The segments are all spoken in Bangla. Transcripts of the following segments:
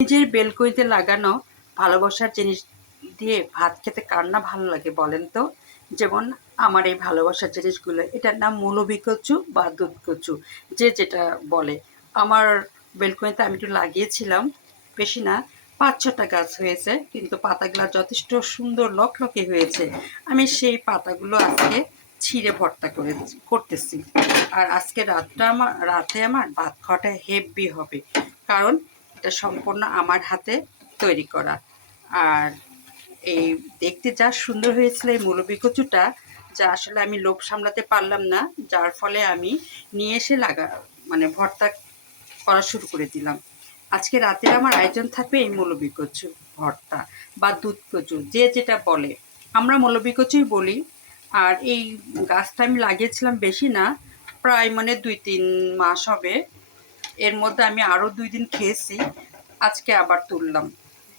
নিজের বেলকনিতে লাগানো ভালোবাসার জিনিস দিয়ে ভাত খেতে কার না ভালো লাগে বলেন তো? যেমন আমার এই ভালোবাসার জিনিসগুলো, এটার নাম মৌলবী কচু বা দুধ কচু। যে যেটা বলে। আমার বেলকনিতে আমি একটু লাগিয়েছিলাম, বেশি না পাঁচ ছটা গাছ হয়েছে, কিন্তু পাতাগুলো যথেষ্ট সুন্দর লকলকে হয়েছে। আমি সেই পাতাগুলো আজকে ছিঁড়ে ভর্তা করে করতেছি। আর আজকে রাতটা আমার রাতে আমার ভাত খাওয়াটা হেভি হবে। কারণ এটা সম্পূর্ণ আমার হাতে তৈরি করা। আর এই দেখতে যা সুন্দর হয়েছিল এই মৌলবী কচুটা, যা আসলে আমি লোভ সামলাতে পারলাম না, যার ফলে আমি নিয়ে এসে লাগা মানে ভর্তা করা শুরু করে দিলাম। আজকে রাতের আমার আয়োজন থাকবে এই মৌলবী কচু ভর্তা বা দুধ কচু, যে যেটা বলে। আমরা মৌলবী কচুই বলি, আর এই গাছটা আমি লাগিয়েছিলাম বেশি না, প্রায় মানে দুই তিন মাস হবে। এর মধ্যে আমি আরও দুই দিন খেয়েছি, আজকে আবার তুললাম।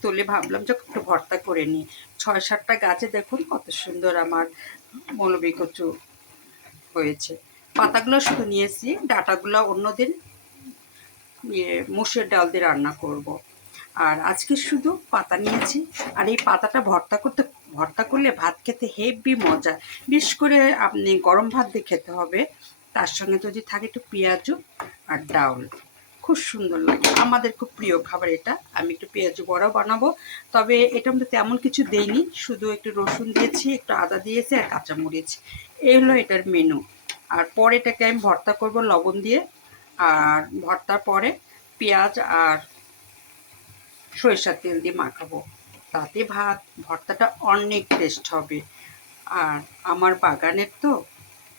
তুলে ভাবলাম যে একটু ভর্তা করে নিই। ছয় সাতটা গাছে দেখুন কত সুন্দর আমার মৌলবী কচু হয়েছে। পাতাগুলো শুধু নিয়েছি, ডাটাগুলো অন্যদিন ইয়ে মুসের ডাল দিয়ে রান্না করব। আর আজকে শুধু পাতা নিয়েছি, আর এই পাতাটা ভর্তা করতে, ভর্তা করলে ভাত খেতে হেভি মজা। বিশেষ করে আপনি গরম ভাত দিয়ে খেতে হবে, তার সঙ্গে যদি থাকে একটু পেঁয়াজু আর ডাউল। খুব সুন্দর লাগে। আমাদের খুব প্রিয় খাবার এটা। আমি একটু পেঁয়াজ বড়াও বানাবো। তবে এটার মধ্যে তেমন কিছু দেইনি। শুধু একটু রসুন দিয়েছি, একটু আদা দিয়েছি আর কাঁচামরিচ। এই হলো এটার মেনু আর পরে এটাকে আমি ভর্তা করব লবণ দিয়ে। আর ভর্তার পরে পেঁয়াজ আর সরিষার তেল দিয়ে মাখাবো। তাতে ভাত, ভর্তাটা অনেক টেস্ট হবে। আর আমার বাগানের তো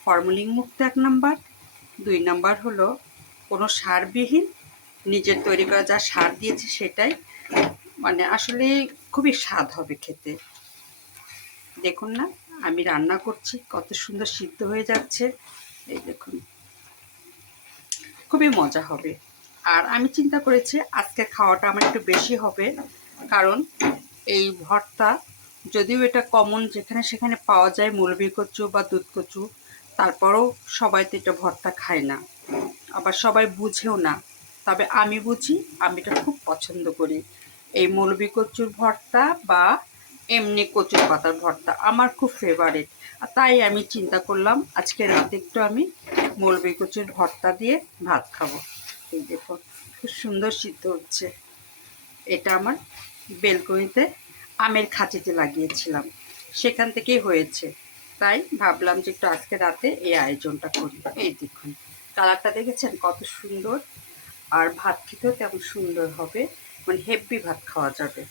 ফর্মুলিং মুক্ত এক নাম্বার দুই নাম্বার হলো কোনো সারবিহীন নিজের তৈরি করা যা সার দিয়েছে সেটাই। মানে আসলে খুবই স্বাদ হবে খেতে। দেখুন না, আমি রান্না করছি, কত সুন্দর সিদ্ধ হয়ে যাচ্ছে। এই দেখুন। খুবই মজা হবে। আর আমি চিন্তা করেছি আজকে খাওয়াটা আমার একটু বেশি হবে, কারণ এই ভর্তা, যদিও এটা কমন যেখানে সেখানে পাওয়া যায় মুলবি কচু বা দুধ কচু, তারপরও সবাই তো এটা ভর্তা খায় না। আবার সবাই বুঝেও না তবে আমি বুঝি আমি এটা খুব পছন্দ করি। এই মৌলবি কচুর ভর্তা বা এমনি কচুর পাতার ভর্তা আমার খুব ফেভারিট তাই আমি চিন্তা করলাম আজকে রাতে একটু আমি মৌলবি কচুর ভর্তা দিয়ে ভাত খাব। এই দেখো, খুব সুন্দর সিদ্ধ হচ্ছে। এটা আমার বেলকনিতে আমের খাঁচিতে লাগিয়েছিলাম। সেখান থেকেই হয়েছে। তাই ভাবলাম যে একটু আজকে রাতে এই আয়োজনটা করি। এই দেখুন কালারটা দেখেছেন? কত সুন্দর। আর ভাত খেতেও তেমন সুন্দর হবে। মানে হেভি ভাত খাওয়া যাবে।